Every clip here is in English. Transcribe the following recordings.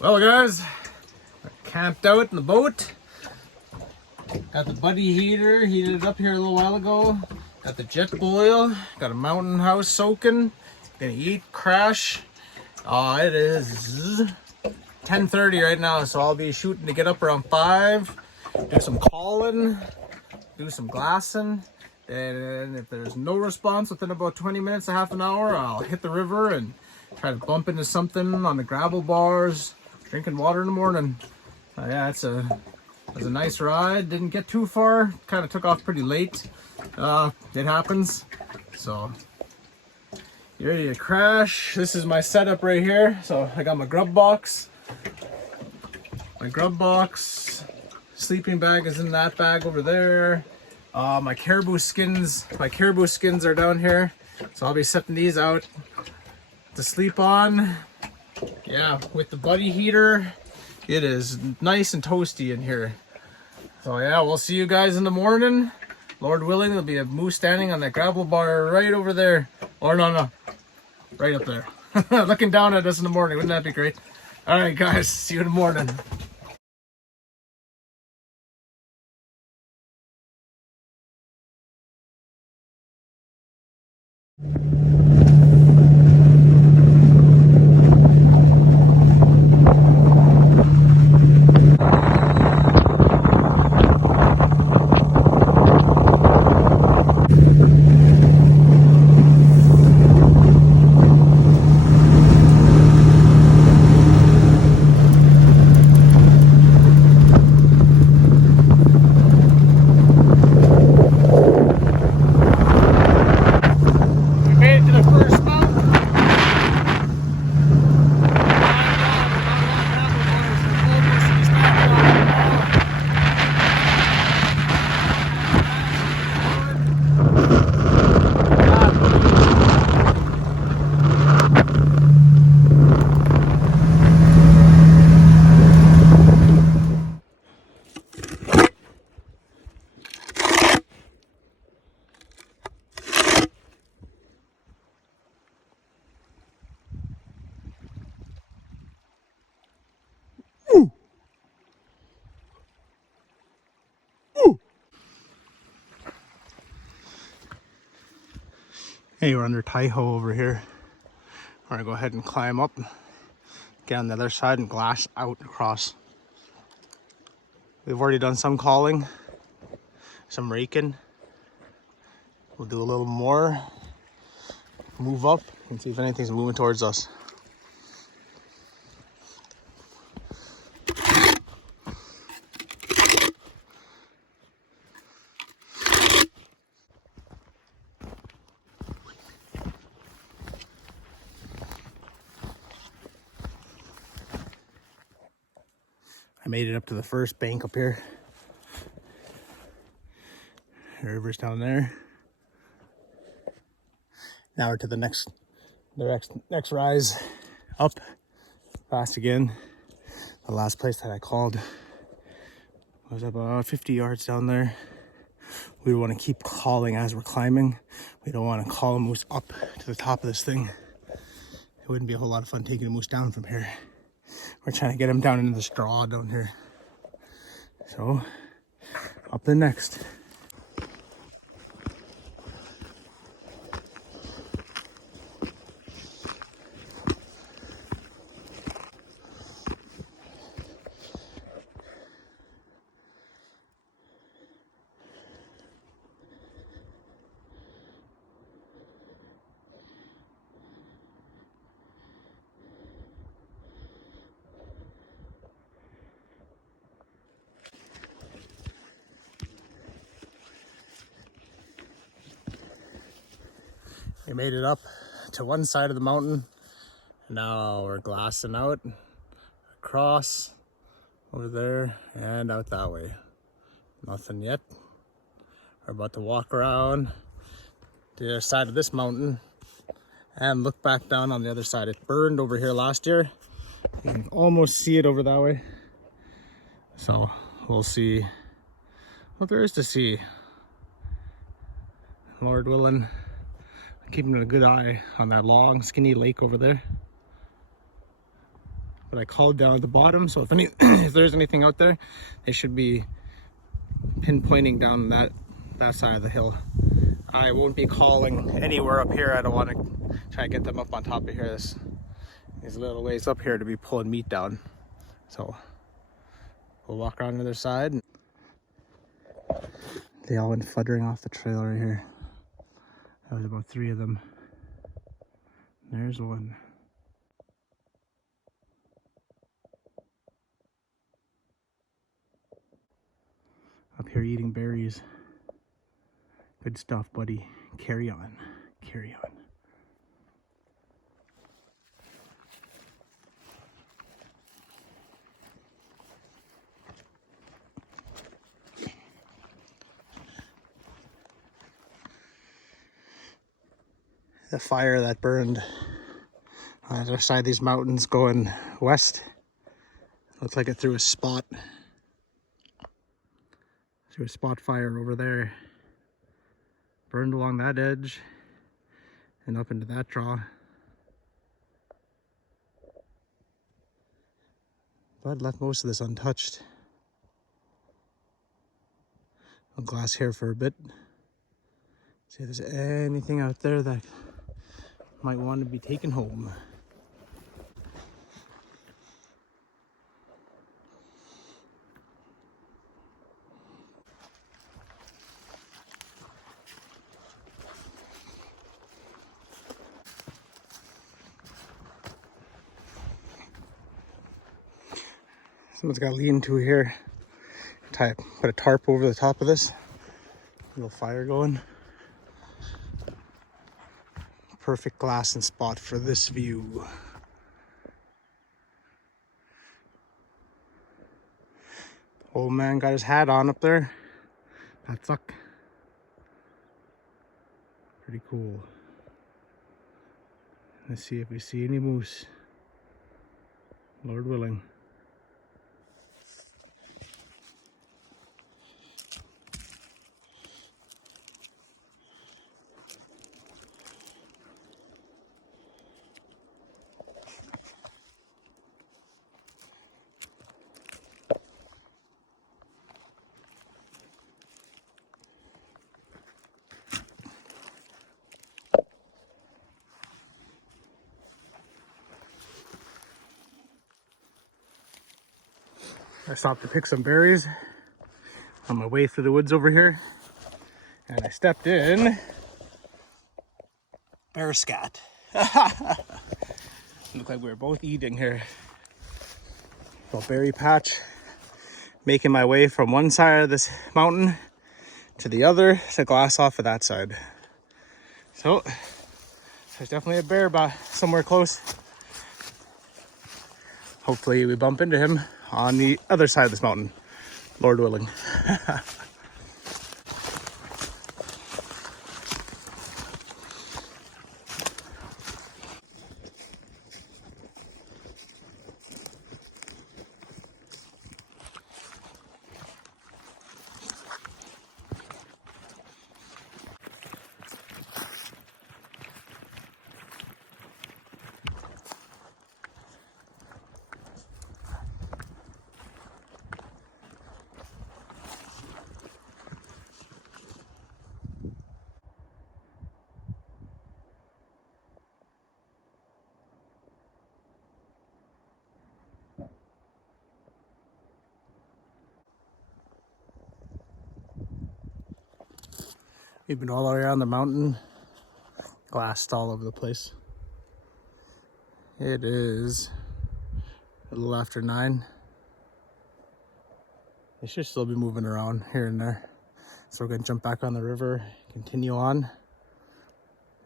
Well guys, I camped out in the boat. Got the buddy heater, heated it up here a little while ago. Got the jet boil, got a mountain house soaking. Gonna eat, crash. It is 10:30 right now, so I'll be shooting to get up around 5. Do some calling, do some glassing. And if there's no response within about 20 minutes, a half an hour, I'll hit the river and try to bump into something on the gravel bars. Drinking water in the morning. Yeah, it was a nice ride. Didn't get too far. Kind of took off pretty late. It happens. So, you ready to crash? This is my setup right here. So I got my grub box. Sleeping bag is in that bag over there. My caribou skins are down here. So I'll be setting these out to sleep on. Yeah, with the buddy heater, it is nice and toasty in here. So yeah, we'll see you guys in the morning. Lord willing, there'll be a moose standing on that gravel bar right over there. Or no, right up there. Looking down at us in the morning. Wouldn't that be great? All right, guys, see you in the morning. Hey, we're under Taiho over here. We're gonna go ahead and climb up, get on the other side and glass out across. We've already done some calling, some raking. We'll do a little more, move up and see if anything's moving towards us. I made it up to the first bank up here. The river's down there. Now we're to the next rise up fast again. The last place that I called was about 50 yards down there. We want to keep calling as we're climbing. We don't want to call a moose up to the top of this thing. It wouldn't be a whole lot of fun taking a moose down from here. We're trying to get him down into the straw down here. So, up the next. We made it up to one side of the mountain. Now we're glassing out across over there and out that way. Nothing yet. We're about to walk around the other side of this mountain and look back down on the other side. It burned over here last year. You can almost see it over that way. So we'll see what there is to see. Lord willing, I'm keeping a good eye on that long skinny lake over there. But I called down at the bottom, so if if there's anything out there, they should be pinpointing down that side of the hill. I won't be calling anywhere up here. I don't want to try to get them up on top of here. These little ways up here to be pulling meat down. So we'll walk around the other side. They all went fluttering off the trail right here. That was about 3 of them. There's one. Up here eating berries. Good stuff, buddy. Carry on. Carry on. The fire that burned on the other side of these mountains going west. Looks like it threw a spot. Threw a spot fire over there. Burned along that edge and up into that draw. But left most of this untouched. I'll glass here for a bit. See if there's anything out there that might want to be taken home. Someone's got to lean to here. Put a tarp over the top of this. Little fire going. Perfect glass and spot for this view. Old man got his hat on up there. That suck. Pretty cool. Let's see if we see any moose. Lord willing. I stopped to pick some berries on my way through the woods over here, and I stepped in bear scat. Looked like we were both eating here. Little berry patch. Making my way from one side of this mountain to the other to glass off of that side. So there's definitely a bear somewhere close. Hopefully we bump into him on the other side of this mountain, Lord willing. We've been all around the mountain, glassed all over the place. It is a little after 9. They should still be moving around here and there. So we're gonna jump back on the river, continue on.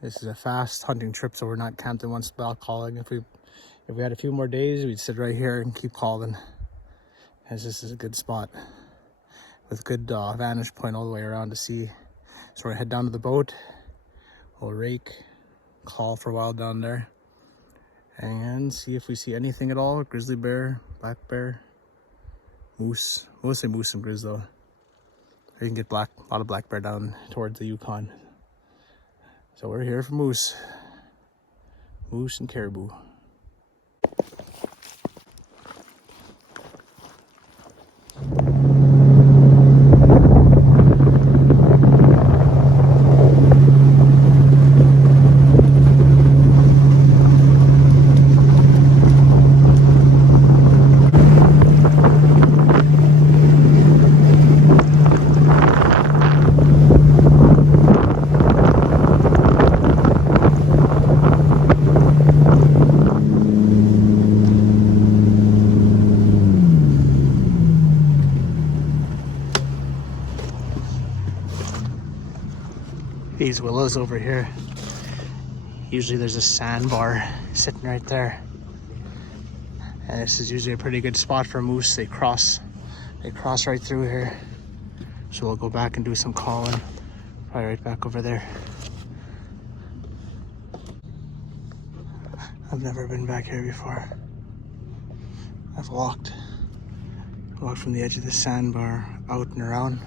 This is a fast hunting trip, so we're not camped in one spot calling. If we had a few more days, we'd sit right here and keep calling, as this is a good spot. with good vantage point all the way around to see. So we're gonna head down to the boat. We'll rake, call for a while down there, and see if we see anything at all. Grizzly bear, black bear, moose. Mostly moose and grizz though. You can get a lot of black bear down towards the Yukon. So we're here for moose. Moose and caribou. These willows over here, usually there's a sandbar sitting right there, and this is usually a pretty good spot for moose. They cross right through here, so we'll go back and do some calling, probably right back over there. I've never been back here before. I've walked from the edge of the sandbar out and around.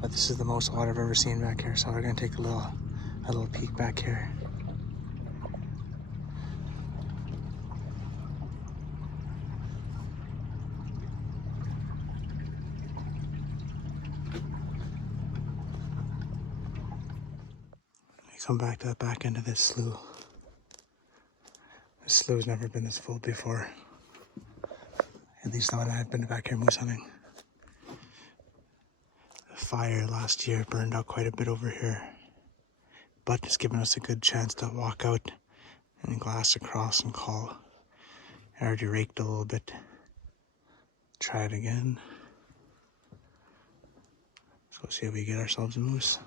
But this is the most water I've ever seen back here, so we're gonna take a little peek back here. We come back to the back end of this slough. This slough's never been this full before. At least not when I've been back here moose hunting. Fire last year burned out quite a bit over here, but it's given us a good chance to walk out and glass across and call. I already raked a little bit. Try it again. Let's go see if we get ourselves a moose.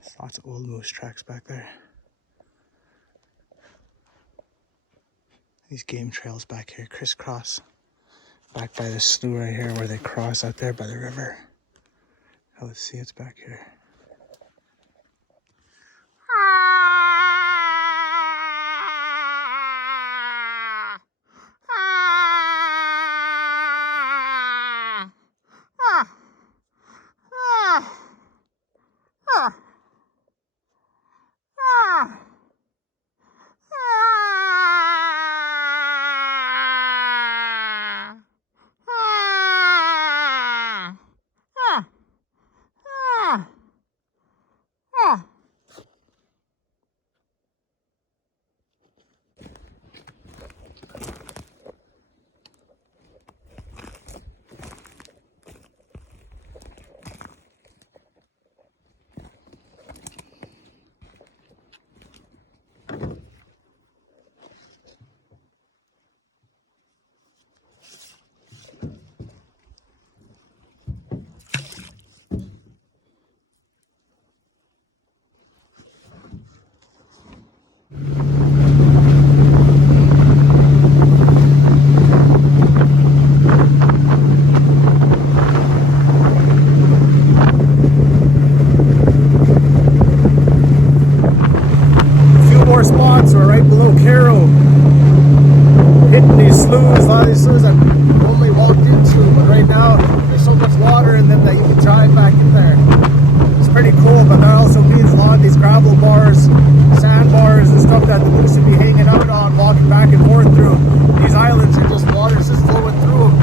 There's lots of old moose tracks back there. These game trails back here crisscross back by the slough right here where they cross out there by the river. Now let's see, it's back here. Spots are right below Caro. Hitting these sloughs, a lot of these sloughs I've only walked into, but right now there's so much water in them that you can drive back in there. It's pretty cool, but that also means a lot of these gravel bars, sandbars and stuff that the moose would be hanging out on, walking back and forth through. These islands are just water's just flowing through them.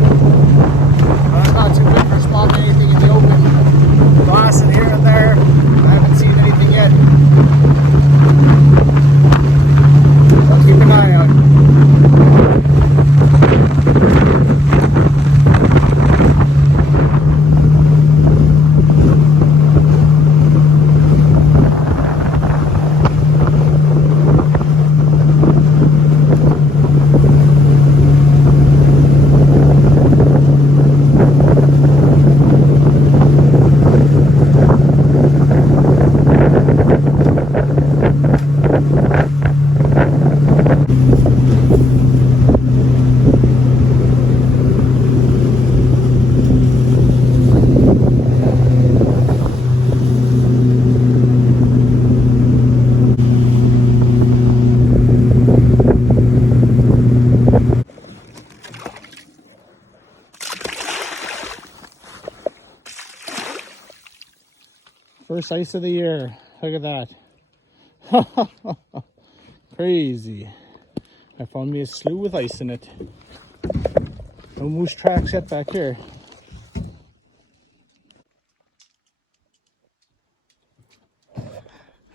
That's not too good for spotting anything in the open. Glass in here and there. I haven't seen anything yet. Keep an eye out. First ice of the year. Look at that. Crazy. I found me a slough with ice in it. No moose tracks yet back here.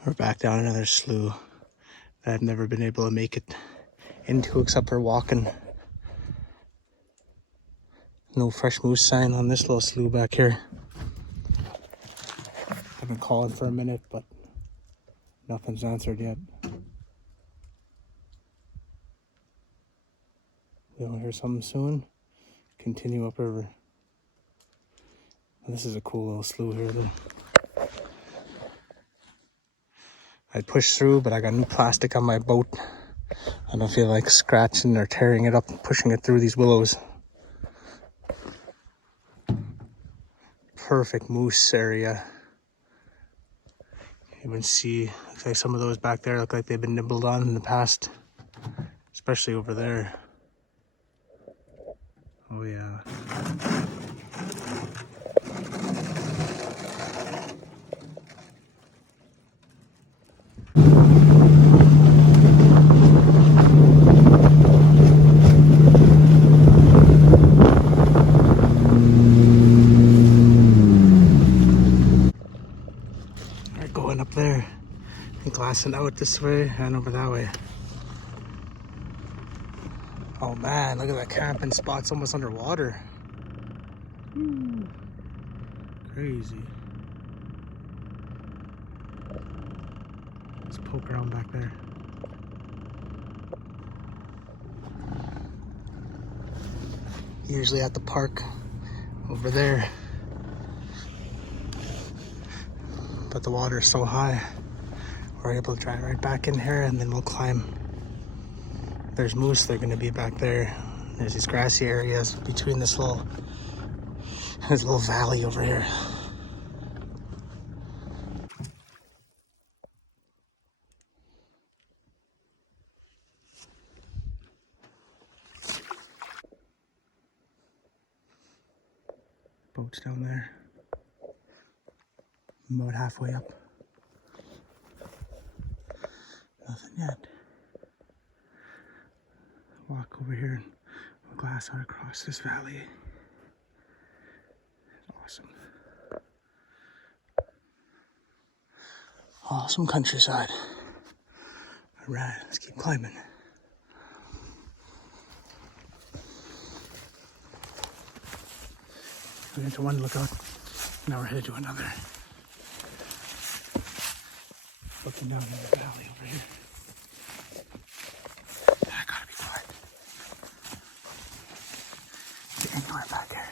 We're back down another slough that I've never been able to make it into except for walking. No fresh moose sign on this little slough back here. I've been calling for a minute, but nothing's answered yet. We'll hear something soon. Continue upriver. This is a cool little slough here though. I'd push through, but I got new plastic on my boat. I don't feel like scratching or tearing it up and pushing it through these willows. Perfect moose area. You can see, looks like some of those back there look like they've been nibbled on in the past, especially over there. Oh yeah. Alright, going up there and glassing out this way and over that way. Oh man, look at that camping spot's almost underwater. Crazy. Let's poke around back there. Usually at the park over there, but the water is so high we're able to drive right back in here and then we'll climb. There's moose, they're going to be back there. There's these grassy areas between this little valley over here. Boat's down there. I'm about halfway up. Nothing yet. Walk over here and we'll glass out across this valley. Awesome. Awesome countryside. Alright, let's keep climbing. We went to one lookout, now we're headed to another. Looking down in the valley over here. I gotta be quiet. There's an ignore back there.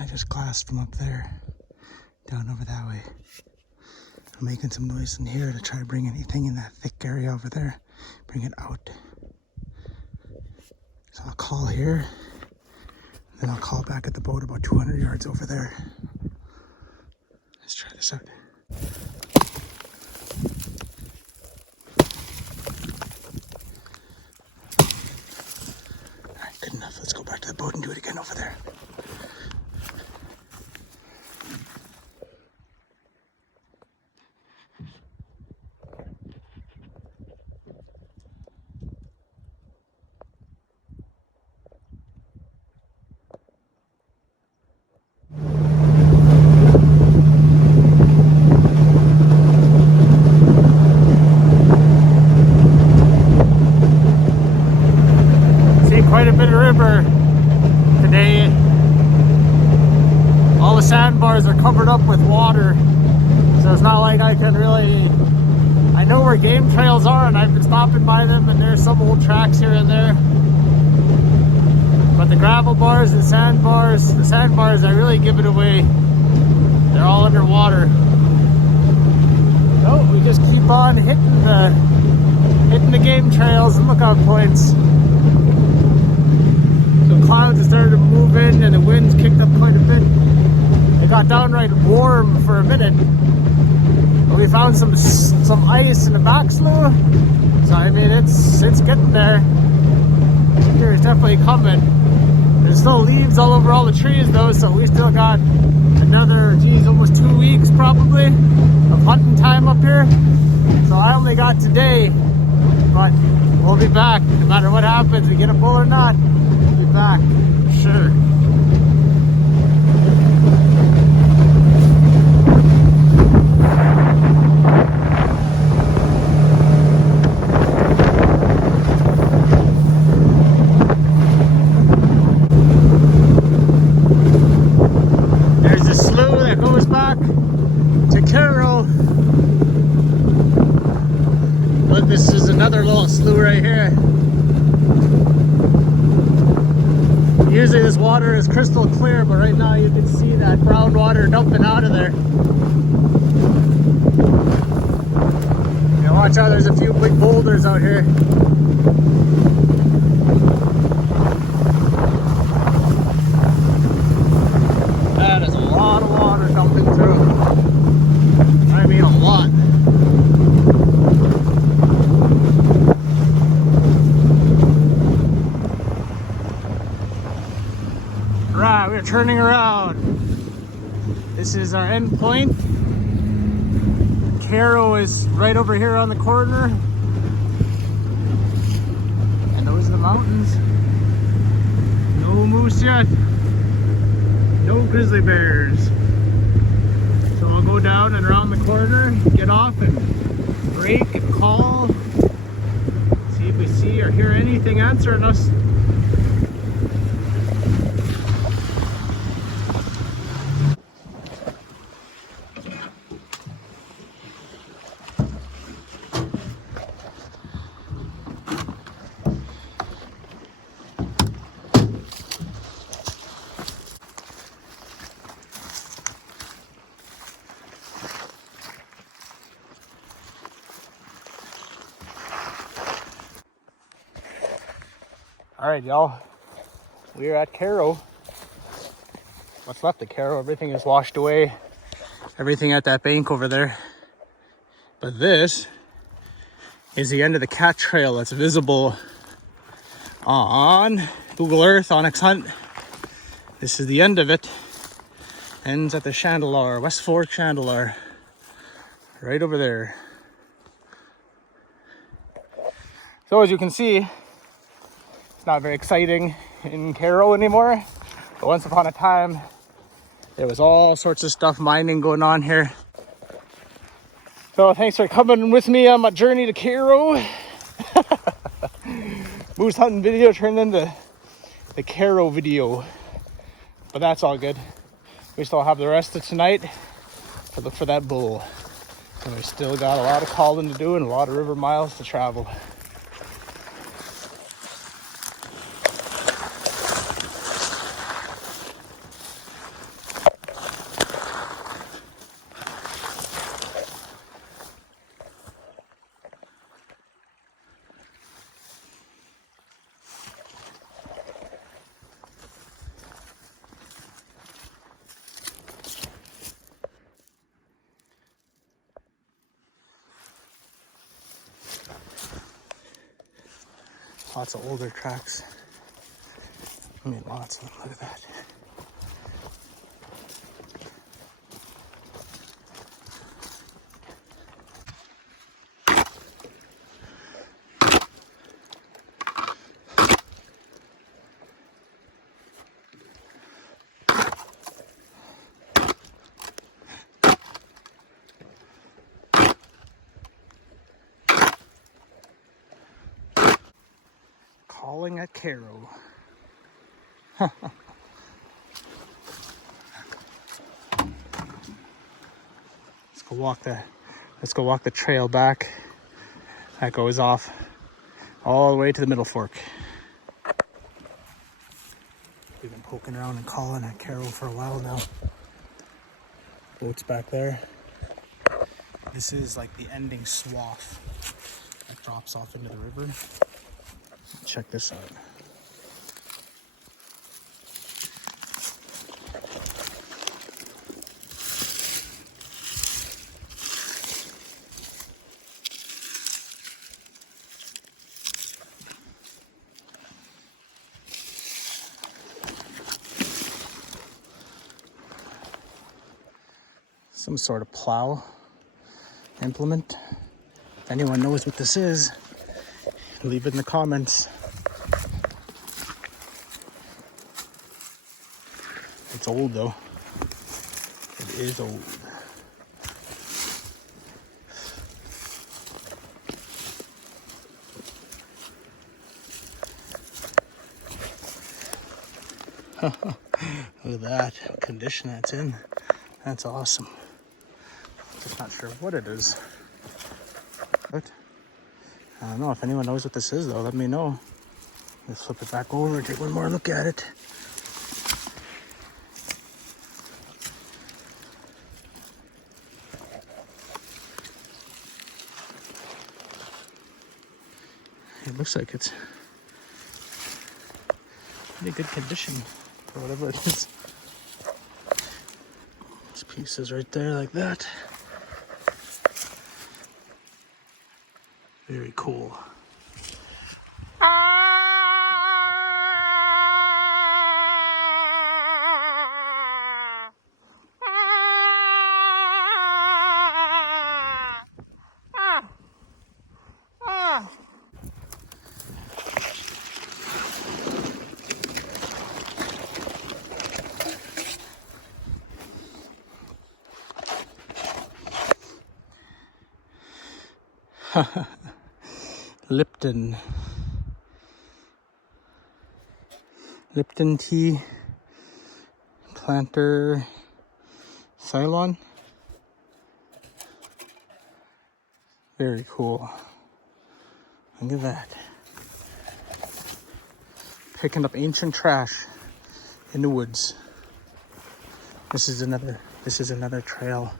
I just glassed from up there down over that way. I'm making some noise in here to try to bring anything in that thick area over there, bring it out. So I'll call here, then I'll call back at the boat about 200 yards over there. Let's try this out. All right, good enough. Let's go back to the boat and do it again over there. Quite a bit of river today. All the sandbars are covered up with water, so it's not like I can really, I know where game trails are and I've been stopping by them, and there's some old tracks here and there, but the gravel bars and the sandbars, I really give it away. They're all underwater. So we just keep on hitting the game trails and lookout points. The clouds have started to move in and the wind's kicked up quite a bit. It got downright warm for a minute. But we found some ice in the back slough. So I mean it's getting there. Winter is definitely coming. There's still leaves all over all the trees though, so we still got another, almost 2 weeks probably of hunting time up here. So I only got today, but we'll be back no matter what happens. We get a bull or not. Back, sure. There's a slough that goes back to Caro. Look, this is another little slough right here. Usually this water is crystal clear, but right now you can see that brown water dumping out of there. Yeah, watch out, there's a few big boulders out here. That is a lot of water dumping through. I mean a lot. Right, we're turning around. This is our end point. Caro is right over here on the corner. And those are the mountains. No moose yet. No grizzly bears. So I'll go down and around the corner, get off and brake and call. See if we see or hear anything answering us. Alright y'all, we're at Caro. What's left of Caro, everything is washed away. Everything at that bank over there. But this is the end of the cat trail that's visible on Google Earth, Onyx Hunt. This is the end of it. Ends at the Chandeleur, West Fork Chandeleur. Right over there. So as you can see, it's not very exciting in Caro anymore, but once upon a time there was all sorts of stuff, mining going on here. So thanks for coming with me on my journey to Caro. Moose hunting video turned into the Caro video, but that's all good. We still have the rest of tonight to look for that bull, and we still got a lot of calling to do and a lot of river miles to travel. Lots of older tracks. I mean, lots of them. Look at that. Calling at Caro. Let's go walk the trail back. That goes off all the way to the middle fork. We've been poking around and calling at Caro for a while now. Boat's back there. This is like the ending swath that drops off into the river. Check this out. Some sort of plow implement. If anyone knows what this is, leave it in the comments. It's old though. It is old. Look at that condition that's in. That's awesome. Just not sure what it is. But I don't know. If anyone knows what this is though, let me know. Let's flip it back over and take one more look at it. It looks like it's pretty good condition for whatever it is. This piece is right there like that. Very cool. Lipton tea planter Ceylon. Very cool. Look at that. Picking up ancient trash in the woods. This is another trail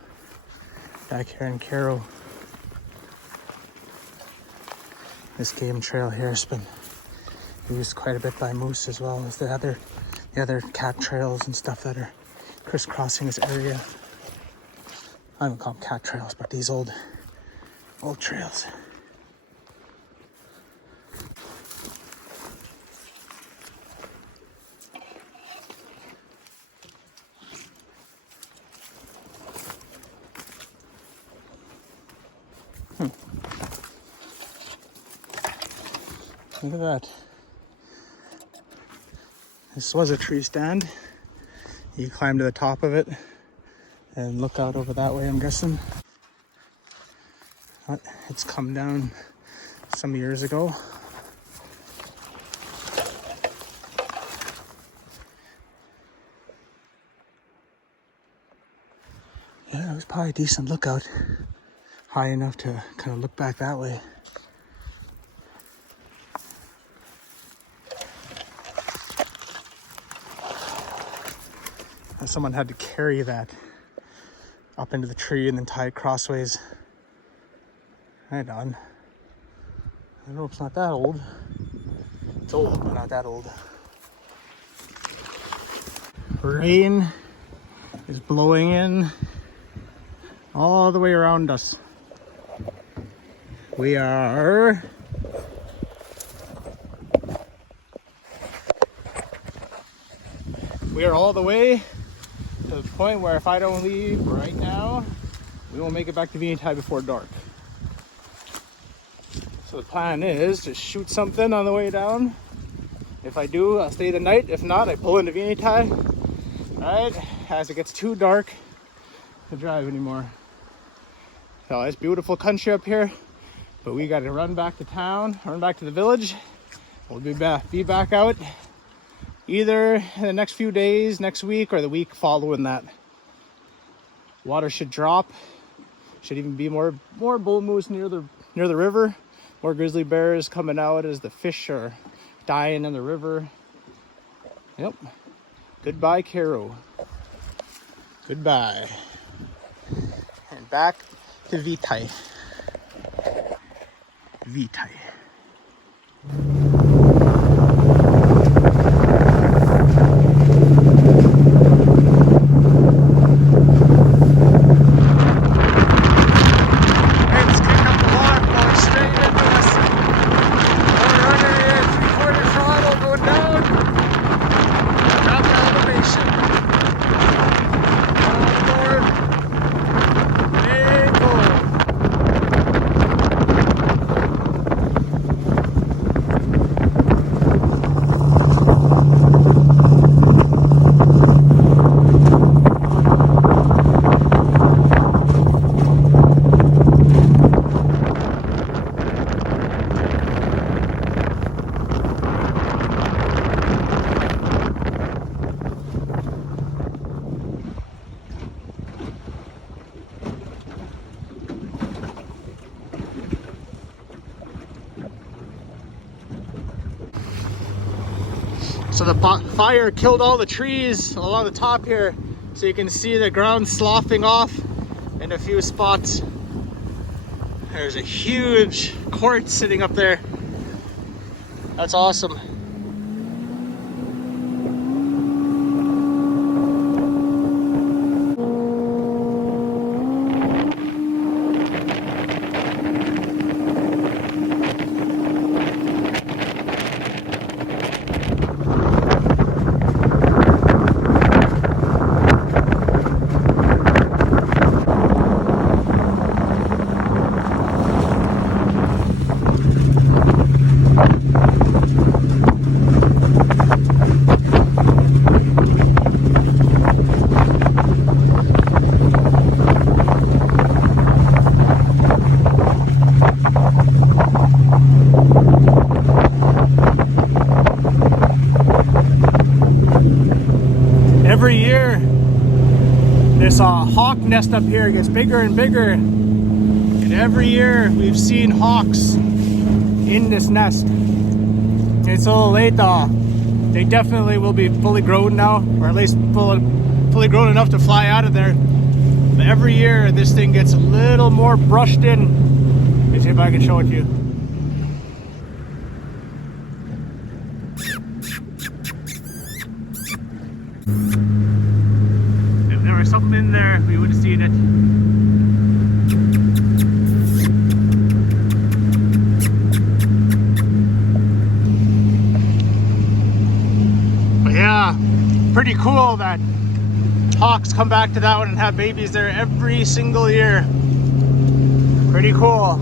back here in Caro. This game trail here has been used quite a bit by moose as well as the other cat trails and stuff that are crisscrossing this area. I don't call them cat trails, but these old trails. Look at that. This was a tree stand. You climb to the top of it and look out over that way, I'm guessing. But it's come down some years ago. Yeah, it was probably a decent lookout. High enough to kind of look back that way. Someone had to carry that up into the tree and then tie it crossways. Right on. I know it's not that old. It's old, but not that old. Rain is blowing in all the way around us. We are We are all the way to the point where if I don't leave right now, we won't make it back to Venetie before dark. So the plan is to shoot something on the way down. If I do, I'll stay the night. If not, I pull into Venetie. Alright, as it gets too dark to drive anymore. So it's beautiful country up here, but we got to run back to town, run back to the village. We'll be back out either in the next few days, next week, or the week following that. Water should drop. Should even be more bull moose near the river. More grizzly bears coming out as the fish are dying in the river. Yep. Goodbye, Caro. Goodbye. And back to Venetie. Venetie. So the fire killed all the trees along the top here, so you can see the ground sloughing off in a few spots. There's a huge quartz sitting up there. That's awesome. Every year, this hawk nest up here gets bigger and bigger, and every year we've seen hawks in this nest. It's a little late though. They definitely will be fully grown now, or at least fully grown enough to fly out of there. But every year this thing gets a little more brushed in. Let me see if I can show it to you. If there was something in there, we would have seen it. But yeah, pretty cool that hawks come back to that one and have babies there every single year. Pretty cool.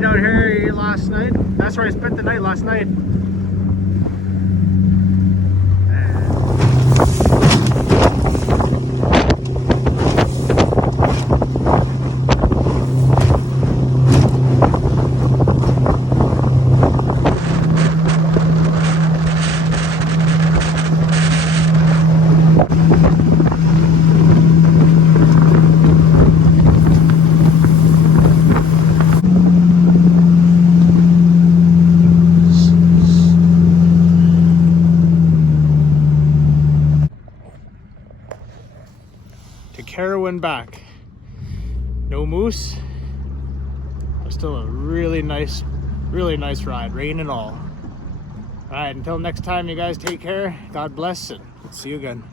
night out here last night. That's where I spent the night last night. To Caro and back. No moose, but still a really nice ride, rain and all. Alright, until next time, you guys take care. God bless and see you again.